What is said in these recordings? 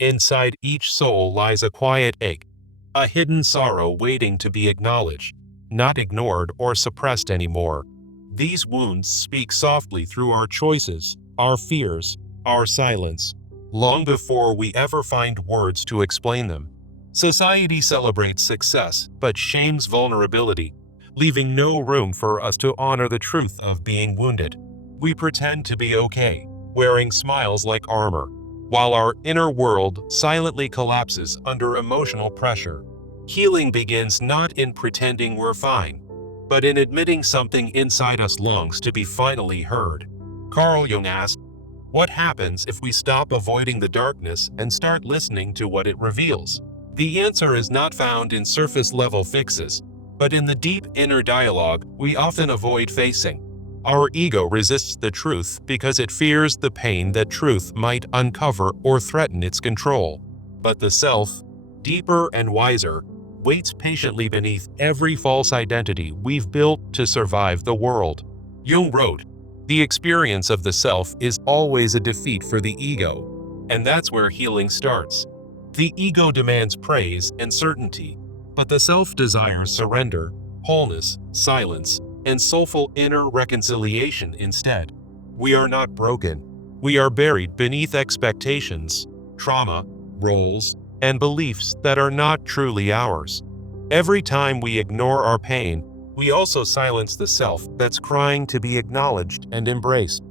Inside each soul lies a quiet ache, a hidden sorrow waiting to be acknowledged, not ignored or suppressed anymore. These wounds speak softly through our choices, our fears, our silence, long before we ever find words to explain them. Society celebrates success but shames vulnerability, leaving no room for us to honor the truth of being wounded. We pretend to be okay, wearing smiles like armor, while our inner world silently collapses under emotional pressure. Healing begins not in pretending we're fine, but in admitting something inside us longs to be finally heard. Carl Jung asked, "What happens if we stop avoiding the darkness and start listening to what it reveals?" The answer is not found in surface-level fixes, but in the deep inner dialogue we often avoid facing. Our ego resists the truth because it fears the pain that truth might uncover or threaten its control. But the self, deeper and wiser, waits patiently beneath every false identity we've built to survive the world. Jung wrote, "The experience of the self is always a defeat for the ego, and that's where healing starts." The ego demands praise and certainty, but the self desires surrender, wholeness, silence, and soulful inner reconciliation instead. We are not broken. We are buried beneath expectations, trauma, roles, and beliefs that are not truly ours. Every time we ignore our pain, we also silence the self that's crying to be acknowledged and embraced.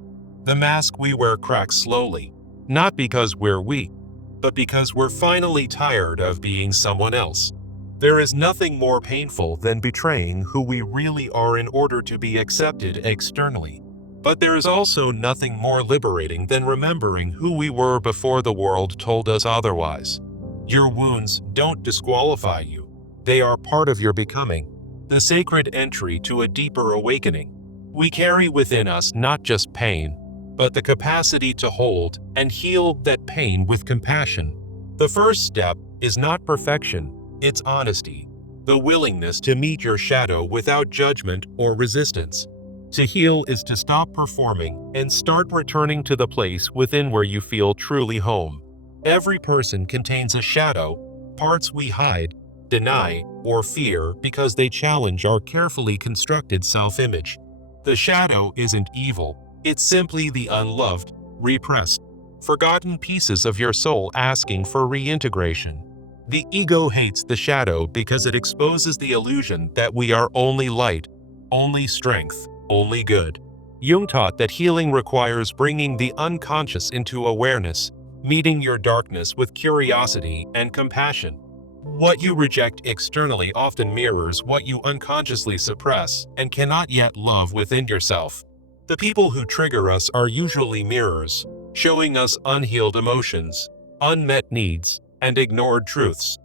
The mask we wear cracks slowly, not because we're weak, but because we're finally tired of being someone else. There is nothing more painful than betraying who we really are in order to be accepted externally. But there is also nothing more liberating than remembering who we were before the world told us otherwise. Your wounds don't disqualify you. They are part of your becoming, the sacred entry to a deeper awakening. We carry within us not just pain, but the capacity to hold and heal that pain with compassion. The first step is not perfection, it's honesty, the willingness to meet your shadow without judgment or resistance. To heal is to stop performing and start returning to the place within where you feel truly home. Every person contains a shadow, parts we hide, deny, or fear because they challenge our carefully constructed self-image. The shadow isn't evil, it's simply the unloved, repressed, forgotten pieces of your soul asking for reintegration. The ego hates the shadow because it exposes the illusion that we are only light, only strength, only good. Jung taught that healing requires bringing the unconscious into awareness, meeting your darkness with curiosity and compassion. What you reject externally often mirrors what you unconsciously suppress and cannot yet love within yourself. The people who trigger us are usually mirrors, showing us unhealed emotions, unmet needs, and ignored truths.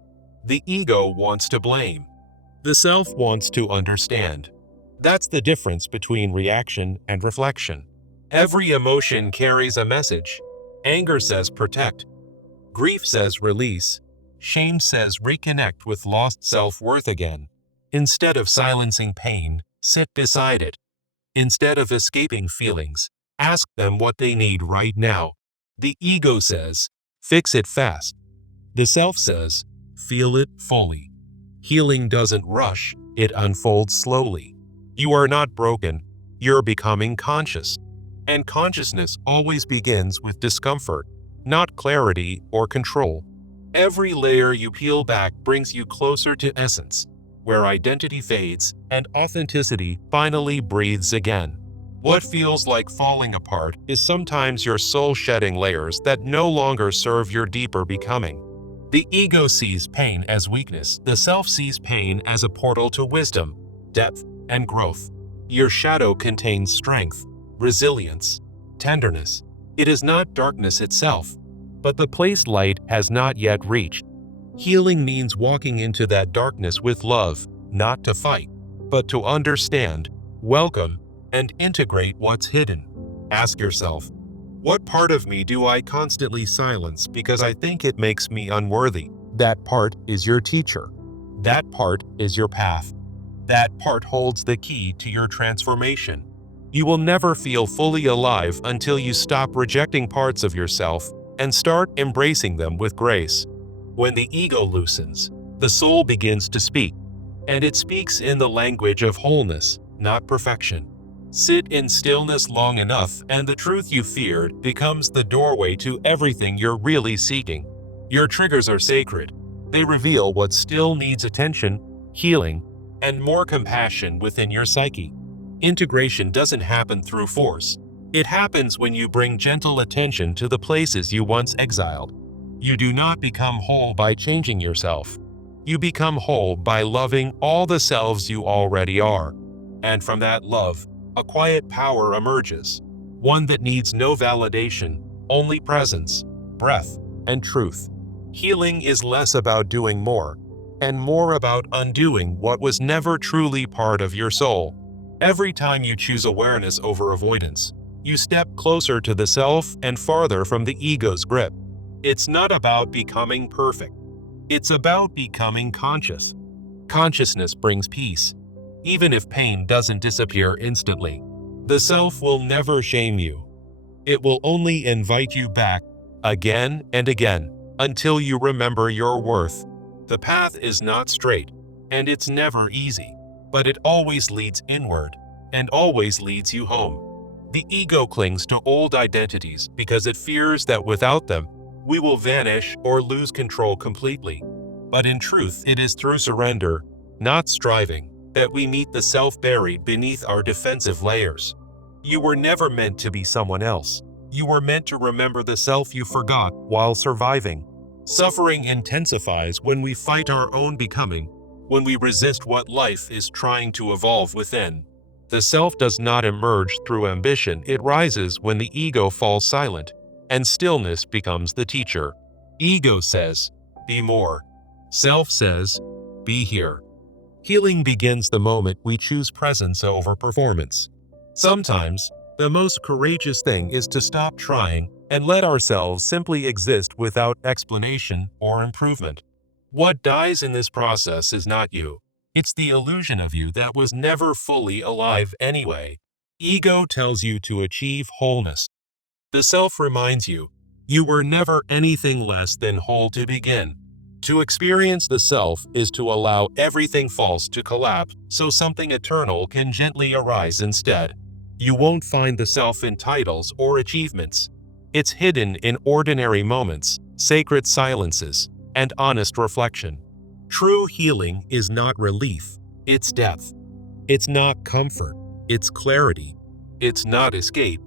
The ego wants to blame. The self wants to understand. That's the difference between reaction and reflection. Every emotion carries a message. Anger says protect. Grief says release. Shame says reconnect with lost self-worth again. Instead of silencing pain, sit beside it. Instead of escaping feelings, ask them what they need right now. The ego says, fix it fast. The self says, feel it fully. Healing doesn't rush, it unfolds slowly. You are not broken, you're becoming conscious. And consciousness always begins with discomfort, not clarity or control. Every layer you peel back brings you closer to essence, where identity fades and authenticity finally breathes again. What feels like falling apart is sometimes your soul shedding layers that no longer serve your deeper becoming. The ego sees pain as weakness, the self sees pain as a portal to wisdom, depth, and growth. Your shadow contains strength, resilience, tenderness. It is not darkness itself, but the place light has not yet reached. Healing means walking into that darkness with love, not to fight, but to understand, welcome, and integrate what's hidden. Ask yourself, what part of me do I constantly silence because I think it makes me unworthy? That part is your teacher. That part is your path. That part holds the key to your transformation. You will never feel fully alive until you stop rejecting parts of yourself and start embracing them with grace. When the ego loosens, the soul begins to speak, and it speaks in the language of wholeness, not perfection. Sit in stillness long enough, and the truth you feared becomes the doorway to everything you're really seeking. Your triggers are sacred. They reveal what still needs attention, healing, and more compassion within your psyche. Integration doesn't happen through force. It happens when you bring gentle attention to the places you once exiled. You do not become whole by changing yourself. You become whole by loving all the selves you already are. And from that love, a quiet power emerges, one that needs no validation, only presence, breath, and truth. Healing is less about doing more, and more about undoing what was never truly part of your soul. Every time you choose awareness over avoidance, you step closer to the self and farther from the ego's grip. It's not about becoming perfect. It's about becoming conscious. Consciousness brings peace. Even if pain doesn't disappear instantly, the self will never shame you. It will only invite you back again and again until you remember your worth. The path is not straight, and it's never easy, but it always leads inward and always leads you home. The ego clings to old identities because it fears that without them, we will vanish or lose control completely. But in truth, it is through surrender, not striving, that we meet the self buried beneath our defensive layers. You were never meant to be someone else. You were meant to remember the self you forgot while surviving. Suffering intensifies when we fight our own becoming, when we resist what life is trying to evolve within. The self does not emerge through ambition, it rises when the ego falls silent, and stillness becomes the teacher. Ego says, "Be more." Self says, "Be here." Healing begins the moment we choose presence over performance. Sometimes, the most courageous thing is to stop trying and let ourselves simply exist without explanation or improvement. What dies in this process is not you. It's the illusion of you that was never fully alive anyway. Ego tells you to achieve wholeness. The self reminds you, you were never anything less than whole to begin. To experience the self is to allow everything false to collapse so something eternal can gently arise instead. You won't find the self in titles or achievements. It's hidden in ordinary moments, sacred silences, and honest reflection. True healing is not relief, it's depth. It's not comfort, it's clarity. It's not escape,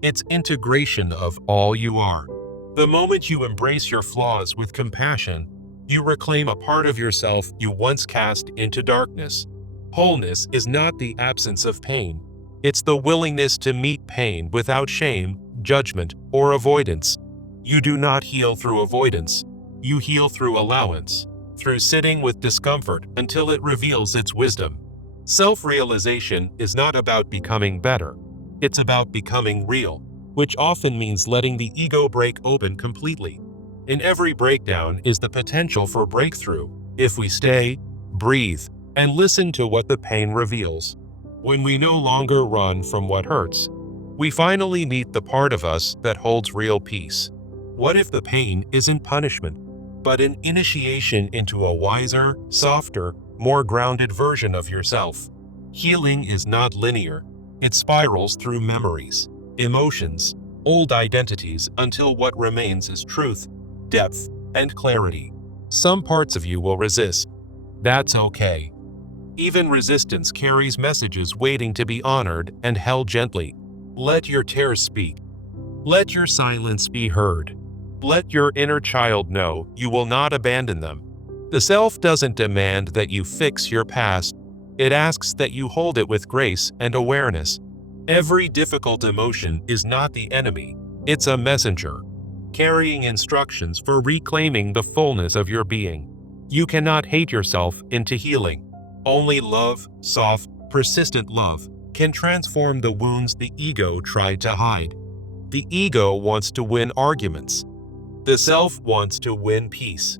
it's integration of all you are. The moment you embrace your flaws with compassion, you reclaim a part of yourself you once cast into darkness. Wholeness is not the absence of pain. It's the willingness to meet pain without shame, judgment, or avoidance. You do not heal through avoidance. You heal through allowance, through sitting with discomfort until it reveals its wisdom. Self-realization is not about becoming better. It's about becoming real, which often means letting the ego break open completely. In every breakdown is the potential for breakthrough, if we stay, breathe, and listen to what the pain reveals. When we no longer run from what hurts, we finally meet the part of us that holds real peace. What if the pain isn't punishment, but an initiation into a wiser, softer, more grounded version of yourself? Healing is not linear. It spirals through memories, emotions, old identities until what remains is truth, depth, and clarity. Some parts of you will resist. That's okay. Even resistance carries messages waiting to be honored and held gently. Let your tears speak. Let your silence be heard. Let your inner child know you will not abandon them. The self doesn't demand that you fix your past. It asks that you hold it with grace and awareness. Every difficult emotion is not the enemy. It's a messenger, carrying instructions for reclaiming the fullness of your being. You cannot hate yourself into healing. Only love, soft, persistent love, can transform the wounds the ego tried to hide. The ego wants to win arguments. The self wants to win peace.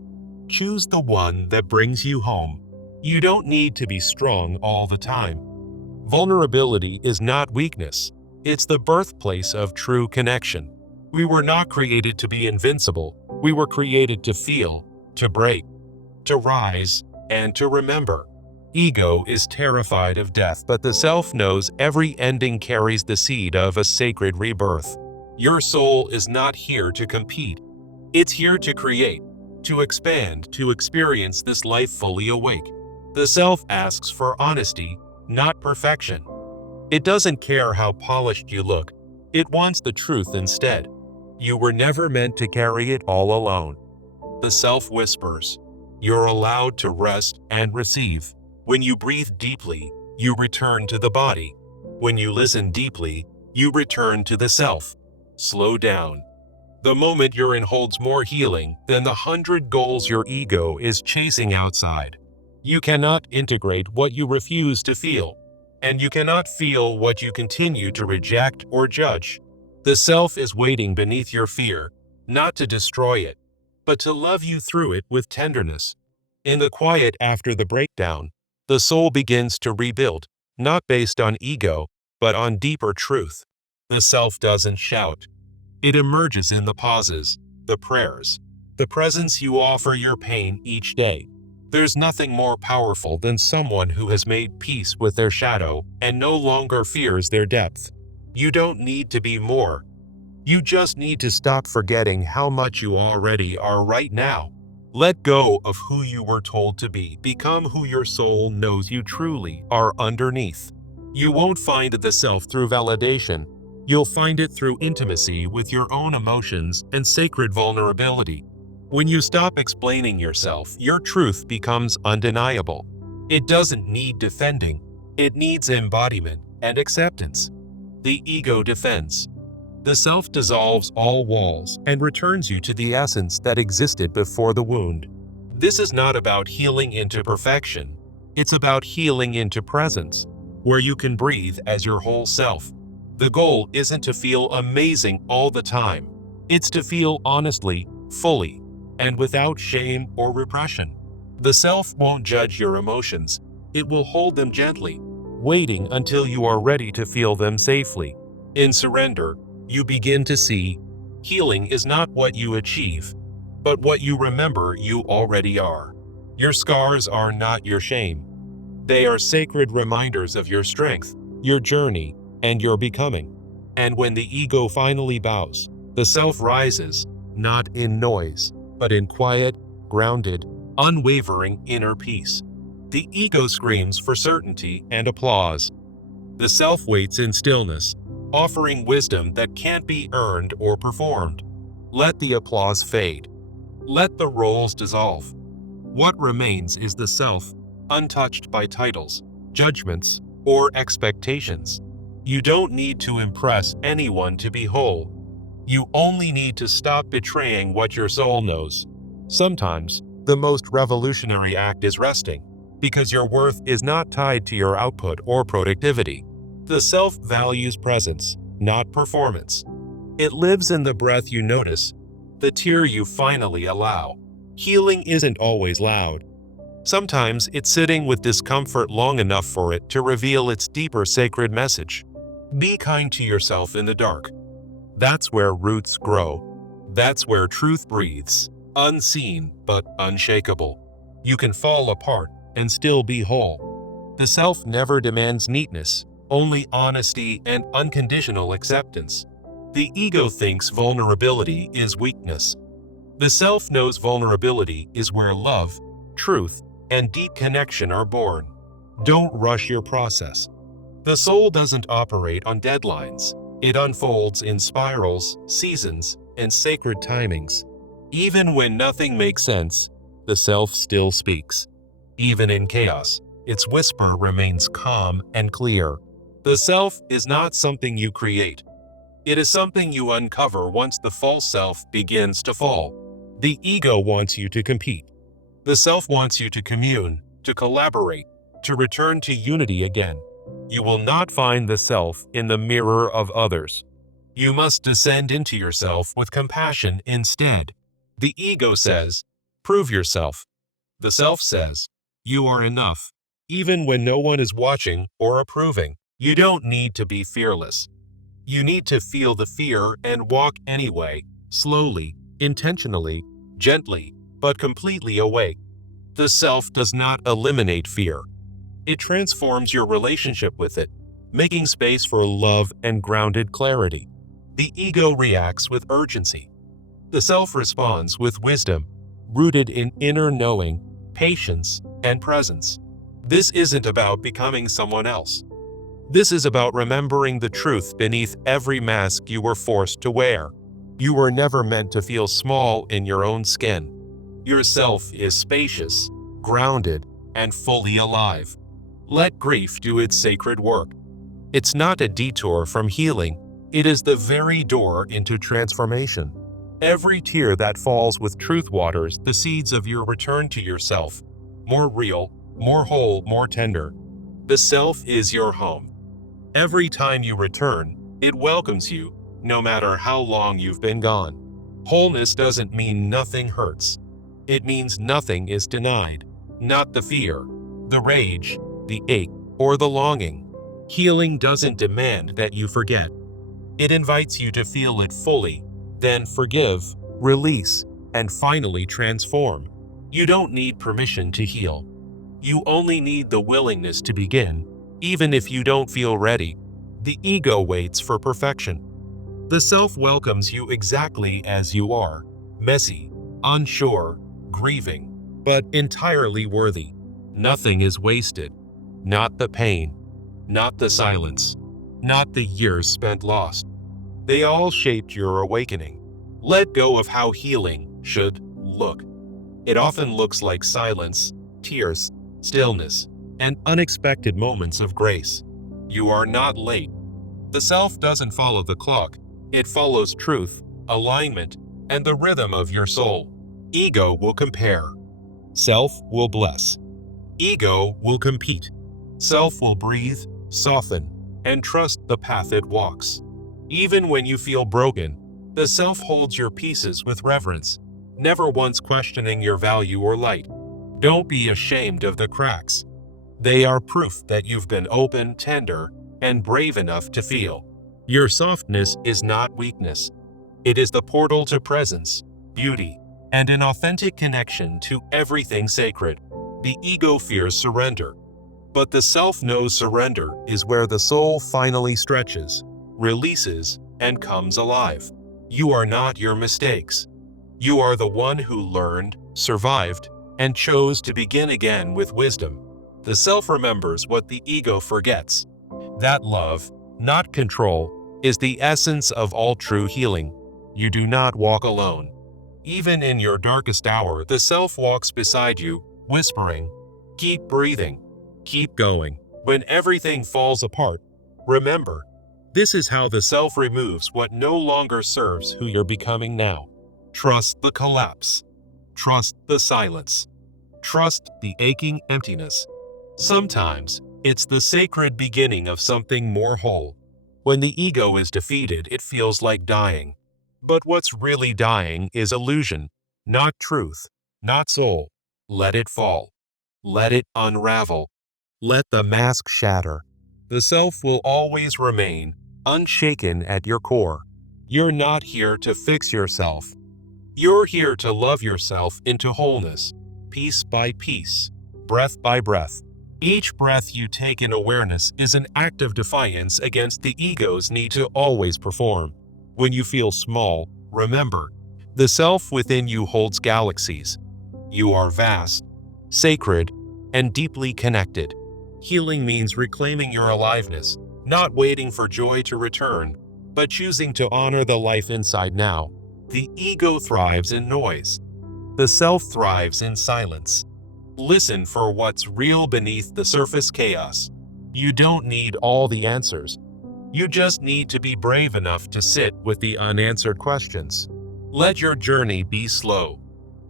Choose the one that brings you home. You don't need to be strong all the time. Vulnerability is not weakness. It's the birthplace of true connection. We were not created to be invincible. We were created to feel, to break, to rise, and to remember. Ego is terrified of death, but the self knows every ending carries the seed of a sacred rebirth. Your soul is not here to compete. It's here to create, to expand, to experience this life fully awake. The self asks for honesty, not perfection. It doesn't care how polished you look. It wants the truth instead. You were never meant to carry it all alone. The self whispers, "You're allowed to rest and receive." When you breathe deeply, you return to the body. When you listen deeply, you return to the self. Slow down. The moment you're in holds more healing than the 100 goals your ego is chasing outside. You cannot integrate what you refuse to feel, and you cannot feel what you continue to reject or judge. The self is waiting beneath your fear, not to destroy it, but to love you through it with tenderness. In the quiet after the breakdown, the soul begins to rebuild, not based on ego, but on deeper truth. The self doesn't shout. It emerges in the pauses, the prayers, the presence you offer your pain each day. There's nothing more powerful than someone who has made peace with their shadow and no longer fears their depth. You don't need to be more. You just need to stop forgetting how much you already are right now. Let go of who you were told to be. Become who your soul knows you truly are underneath. You won't find the self through validation. You'll find it through intimacy with your own emotions and sacred vulnerability. When you stop explaining yourself, your truth becomes undeniable. It doesn't need defending. It needs embodiment and acceptance. The ego defends. The self dissolves all walls and returns you to the essence that existed before the wound. This is not about healing into perfection. It's about healing into presence, where you can breathe as your whole self. The goal isn't to feel amazing all the time. It's to feel honestly, fully, and without shame or repression. The self won't judge your emotions. It will hold them gently, waiting until you are ready to feel them safely. In surrender, you begin to see healing is not what you achieve, but what you remember you already are. Your scars are not your shame. They are sacred reminders of your strength, your journey, and your becoming. And when the ego finally bows, the self rises, not in noise, but in quiet, grounded, unwavering inner peace. The ego screams for certainty and applause. The self waits in stillness, offering wisdom that can't be earned or performed. Let the applause fade. Let the roles dissolve. What remains is the self, untouched by titles, judgments, or expectations. You don't need to impress anyone to be whole. You only need to stop betraying what your soul knows. Sometimes, the most revolutionary act is resting, because your worth is not tied to your output or productivity. The self values presence, not performance. It lives in the breath you notice, the tear you finally allow. Healing isn't always loud. Sometimes it's sitting with discomfort long enough for it to reveal its deeper sacred message. Be kind to yourself in the dark. That's where roots grow. That's where truth breathes, unseen but unshakable. You can fall apart and still be whole. The self never demands neatness, only honesty and unconditional acceptance. The ego thinks vulnerability is weakness. The self knows vulnerability is where love, truth, and deep connection are born. Don't rush your process. The soul doesn't operate on deadlines. It unfolds in spirals, seasons, and sacred timings. Even when nothing makes sense, the self still speaks. Even in chaos, its whisper remains calm and clear. The self is not something you create. It is something you uncover once the false self begins to fall. The ego wants you to compete. The self wants you to commune, to collaborate, to return to unity again. You will not find the self in the mirror of others. You must descend into yourself with compassion instead. The ego says, "Prove yourself." The self says, "You are enough." Even when no one is watching or approving, you don't need to be fearless. You need to feel the fear and walk anyway, slowly, intentionally, gently, but completely awake. The self does not eliminate fear. It transforms your relationship with it, making space for love and grounded clarity. The ego reacts with urgency. The self responds with wisdom, rooted in inner knowing, patience, and presence. This isn't about becoming someone else. This is about remembering the truth beneath every mask you were forced to wear. You were never meant to feel small in your own skin. Your self is spacious, grounded, and fully alive. Let grief do its sacred work. It's not a detour from healing, it is the very door into transformation. Every tear that falls with truth waters the seeds of your return to yourself. More real, more whole, more tender. The self is your home. Every time you return, it welcomes you, no matter how long you've been gone. Wholeness doesn't mean nothing hurts. It means nothing is denied. Not the fear, the rage, the ache, or the longing. Healing doesn't demand that you forget. It invites you to feel it fully, then forgive, release, and finally transform. You don't need permission to heal. You only need the willingness to begin, even if you don't feel ready. The ego waits for perfection. The self welcomes you exactly as you are, messy, unsure, grieving, but entirely worthy. Nothing is wasted. Not the pain, not the silence, not the years spent lost. They all shaped your awakening. Let go of how healing should look. It often looks like silence, tears, stillness, and unexpected moments of grace. You are not late. The self doesn't follow the clock. It follows truth, alignment, and the rhythm of your soul. Ego will compare. Self will bless. Ego will compete. Self will breathe, soften, and trust the path it walks. Even when you feel broken, the self holds your pieces with reverence, never once questioning your value or light. Don't be ashamed of the cracks. They are proof that you've been open, tender, and brave enough to feel. Your softness is not weakness. It is the portal to presence, beauty, and an authentic connection to everything sacred. The ego fears surrender, but the self knows surrender is where the soul finally stretches, releases, and comes alive. You are not your mistakes. You are the one who learned, survived, and chose to begin again with wisdom. The self remembers what the ego forgets. That love, not control, is the essence of all true healing. You do not walk alone. Even in your darkest hour, the self walks beside you, whispering, "Keep breathing. Keep going." When everything falls apart, remember, this is how the self removes what no longer serves who you're becoming now. Trust the collapse. Trust the silence. Trust the aching emptiness. Sometimes, it's the sacred beginning of something more whole. When the ego is defeated, it feels like dying. But what's really dying is illusion, not truth, not soul. Let it fall. Let it unravel. Let the mask shatter. The self will always remain unshaken at your core. You're not here to fix yourself. You're here to love yourself into wholeness, piece by piece, breath by breath. Each breath you take in awareness is an act of defiance against the ego's need to always perform. When you feel small, remember, the self within you holds galaxies. You are vast, sacred, and deeply connected. Healing means reclaiming your aliveness, not waiting for joy to return, but choosing to honor the life inside now. The ego thrives in noise. The self thrives in silence. Listen for what's real beneath the surface chaos. You don't need all the answers. You just need to be brave enough to sit with the unanswered questions. Let your journey be slow.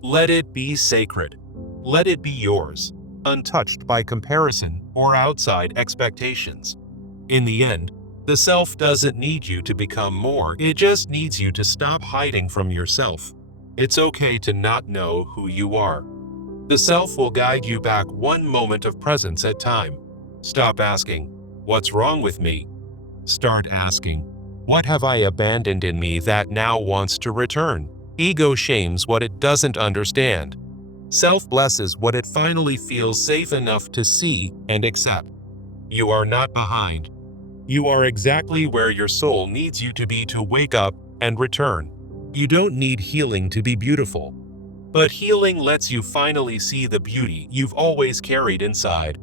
Let it be sacred. Let it be yours, untouched by comparison or outside expectations. In the end, the self doesn't need you to become more, it just needs you to stop hiding from yourself. It's okay to not know who you are. The self will guide you back one moment of presence at a time. Stop asking, "What's wrong with me?" Start asking, What have I abandoned in me that now wants to return? Ego shames what it doesn't understand. Self blesses what it finally feels safe enough to see and accept. You are not behind. You are exactly where your soul needs you to be to wake up and return. You don't need healing to be beautiful. But healing lets you finally see the beauty you've always carried inside.